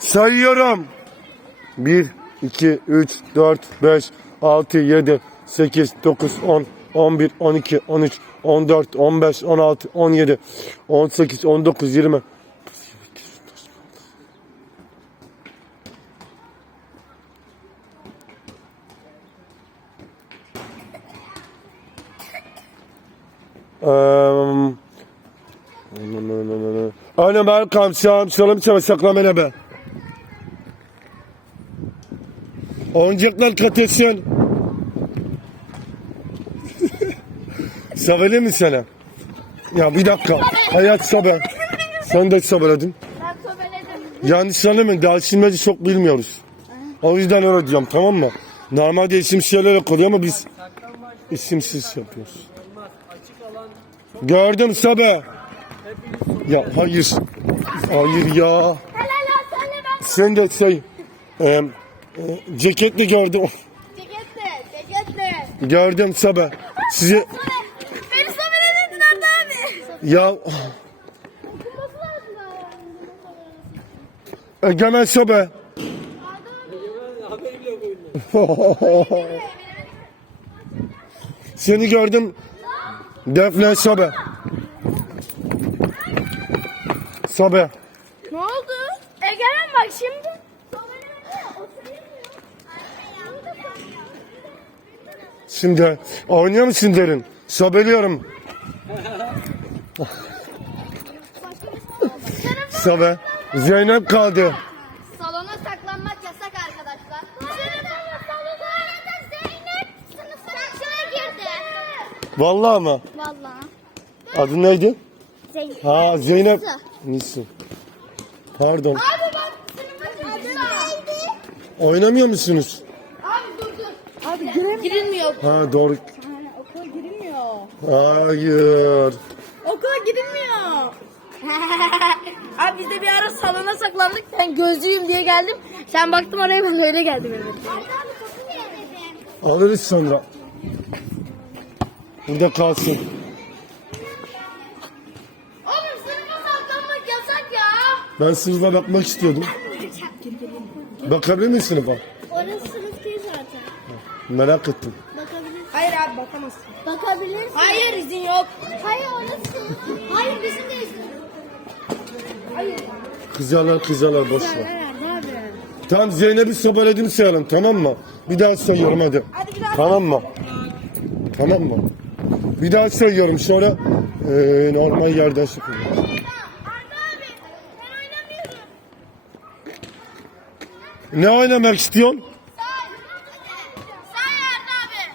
Sayıyorum. 1, 2, 3, 4, 5, 6, 7, 8, 9, 10, 11, 12, 13, 14, 15, 16, 17, 18, 19, 20. Um, Ana Malcolm, sağım, solum, sağım, saklamana be. Oyuncaklar katılsın. Sabırlı mı sana? Ya bir dakika. Hayat sabır. Sen de sabırladın. Ben sobeledim. Yanlış anlamayın. Daha silmeci çok bilmiyoruz. O yüzden öyle diyorum tamam mı? Normalde isim şeyler koyuyor ama biz isimsiz yapıyoruz. Gördüm sabah. Ya hayır. Hayır ya. Sen de şey e, e, ceketle gördüm. Ceketle, ceketle. Gördüm sabah. Sizi Beni sobeledin Arda abi. ya. Egemen sabah. Seni gördüm. Defne sabah. Sabah. Ne oldu? Egemen bak şimdi. Şimdi oynuyor musun derin? Sabeliyorum. Sabah. Zeynep kaldı. Salona saklanmak yasak arkadaşlar. Zeynep sınıfına girdi. Vallahi mı? Vallahi. Adı neydi? Zeynep. Ha Zeynep. Nisin? Pardon. Abi bak neydi? Oynamıyor musunuz? Abi dur dur. Abi giremiyor. Girilmiyor. Ha doğru. Yani okula girilmiyor. Hayır. Okula girilmiyor. Abi biz de bir ara salona saklandık. Ben gözlüyüm diye geldim. Sen baktım oraya ben öyle geldim evet. Alırız sonra. Burada kalsın. Oğlum sınıfa saklanmak yasak ya. Ben sınıfa bakmak istiyordum. Bakabilir miyim sınıfa? Merak ettim. Bakabilirsin. Hayır abi bakamazsın. Bakabilirsin. Hayır izin yok. Hayır orası sınıf. Hayır bizim de izin. Hayır. Kızarlar kızarlar boş ver. Tamam Zeynep'i sobelediğini sayalım tamam mı? Bir daha sayıyorum hadi. Hadi bir daha. Tamam mı? Tamam mı? Bir daha sayıyorum sonra eee normal yerden sıkıyorum. Arda abi ben oynamıyorum. Ne oynamak istiyorsun? Say. Say Arda abi.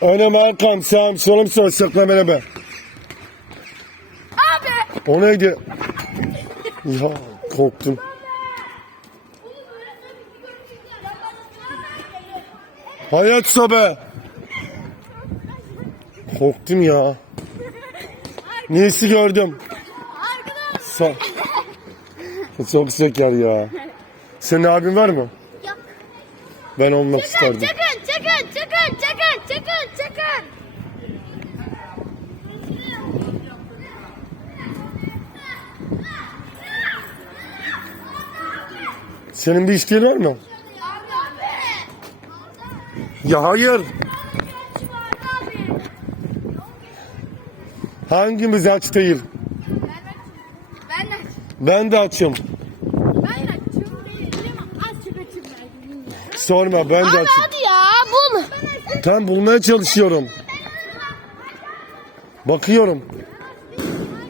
Önüm arkam sağım solum sol saklamana be. Abi. O neydi? Ya korktum. Hayat sobe. Korktum ya. Neyse gördüm. Sa Çok şeker ya. Senin abin var mı? Yok. Ben olmak isterdim. Senin bir isteğin var mı? Ya hayır. Hangimiz aç değil? Ben de Ben de açım. ben de. Sorma ben de Abi açım. hadi ya bul. Tam bulmaya çalışıyorum. Bakıyorum.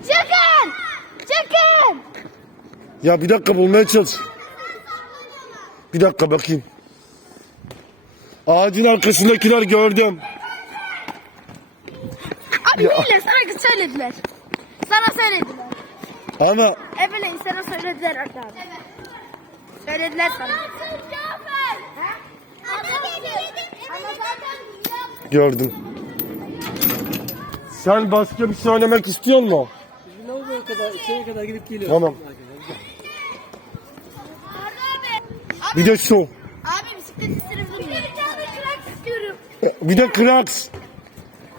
Çakın. Çakın. Ya bir dakika bulmaya çalış. Bir dakika bakayım. Ağacın arkasındakiler gördüm. Abi Ya. değiller sana söylediler. Sana söylediler. Ama Evelyn sana söylediler abi. Söylediler sana. gördüm. Sen başka bir şey oynamak istiyor musun? Lavaboya kadar, şeye kadar gidip geliyorum. Tamam. Bir de şu. Abi bisikleti sürebilir miyim? Bir tane krak istiyorum. Bir de Krax.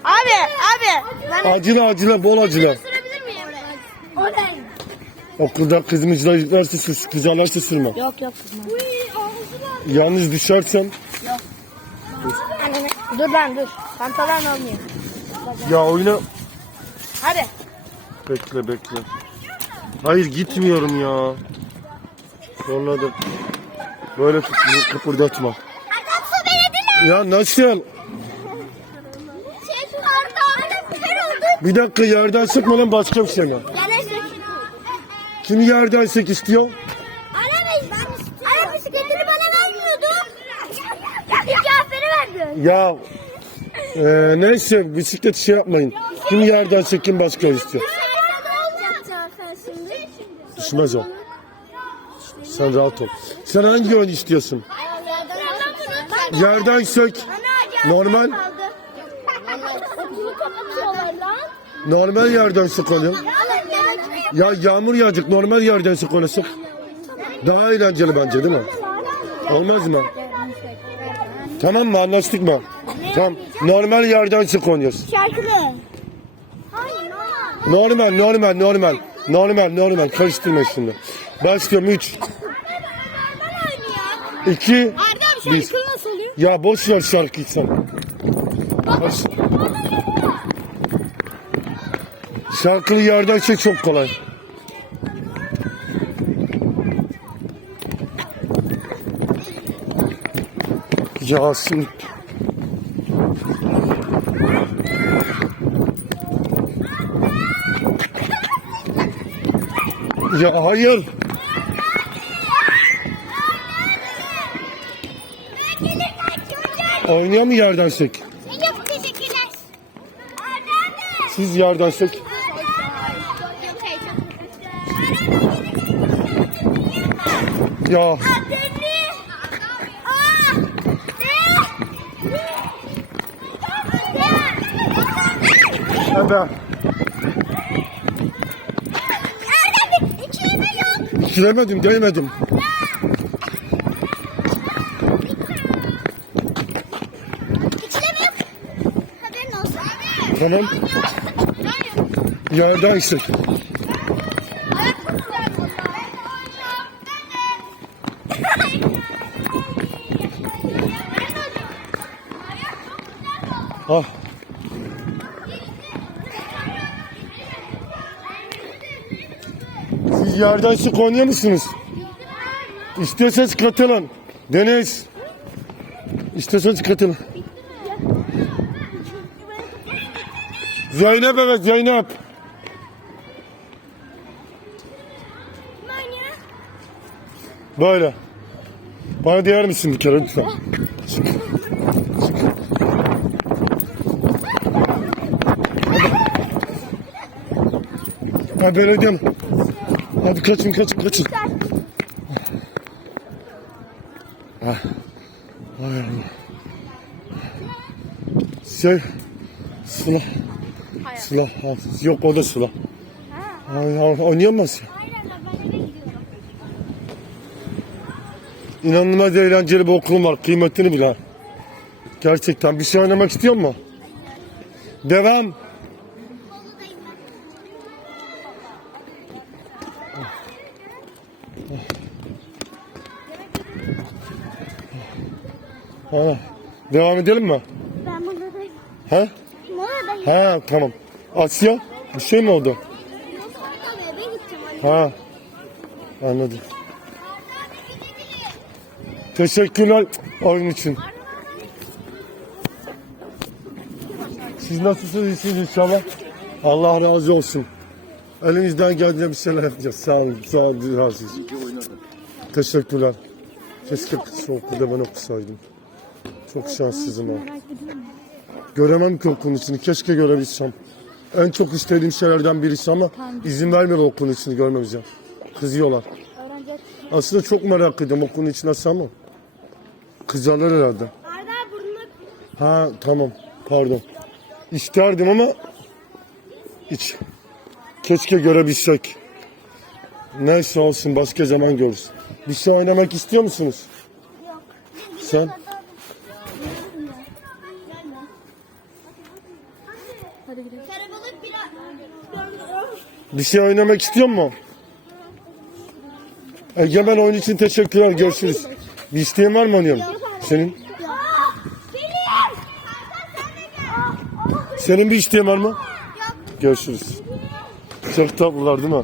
Abi abi. Ben Acılı acılı bol acılı. sürebilir miyim? O ne? Okulda sür, kızarlarsa sürme. Yok yok. Uy ağzı var. Yalnız düşersen Dur lan dur. Pantolon olmuyor. ya oyna. Hadi. Bekle bekle. Hayır gitmiyorum ya. Zorladım. Böyle tut, kıpırdatma. Ya nasıl? Şey. Bir dakika yerden sıkma lan mi? Gene Kim yerden sık istiyor? Ara bisikletini bana vermiyordu. İki aferi verdi. Ya e, neyse bisiklet şey yapmayın. Kim yerden sık kim başka istiyor. Düşmez o. Sen rahat ol. Sen hangi oyun istiyorsun? Yerden sök. Normal. Normal yerden sık onu. Ya yağmur yağacak normal yerden sık onu sık. Daha eğlenceli bence değil mi? Olmaz mı? Tamam mı anlaştık mı? Tamam. Normal yerden sık oynuyoruz. Şarkılı. Normal normal normal. Normal normal karıştırma şimdi. Başlıyorum 3 2 Arda abi Bir. şarkılı nasıl oluyor? Ya boş ver şarkıyı sen. Baş- Şarkılı yerden şey çok kolay. Ya şimdi... Ya hayır. Oynuyor mu yerden sök? Yok teşekkürler. Siz yerden sök. Ya ebe. Giremedim, değmedim. Tamam. Yerden sök. Ah. Siz yerden sık oynuyor musunuz? İstiyorsanız katılın. Deniz. İstiyorsanız katılın. Zeynep evet Zeynep. Böyle. Bana değer misin bir kere lütfen? Ha böyle deme. Hadi kaçın kaçın kaçın. Ha. Hay Allah. Şey. Sıla. Sıla. ha, Yok o da Sıla. Ay, ay, oynayamaz ya. İnanılmaz eğlenceli bir okulum var. Kıymetini bil ha. Gerçekten. Bir şey oynamak istiyor mu? Devam. Ha. Devam edelim mi? Ben buradayım. Ha? Buradayım. Ha tamam. Asya bir şey mi oldu? Ha. Anladım. Teşekkürler oyun için. Siz nasılsınız iyisiniz inşallah? Allah razı olsun. Elimizden geldiğince bir şeyler yapacağız. Sağ olun. Sağ olun. Razı olsun. Teşekkürler. Keşke okulda ben okusaydım. Çok şanssızım ha. Göremem ki okulun içini. Keşke görebilsem. En çok istediğim şeylerden birisi ama izin vermiyor okulun içini görmemize. Kızıyorlar. Öğrenci. Aslında çok merak ediyorum okulun içi nasıl ama. Kızarlar herhalde. Ha tamam pardon. İsterdim ama hiç. Keşke görebilsek. Neyse olsun başka zaman görürüz. Bir şey oynamak istiyor musunuz? yok. Sen? Bir şey oynamak istiyor mu? Egemen oyun için teşekkürler. Görüşürüz. Bir isteğin var mı oynayalım? Senin? Senin bir isteğin var mı? Görüşürüz. Çok tatlılar değil mi?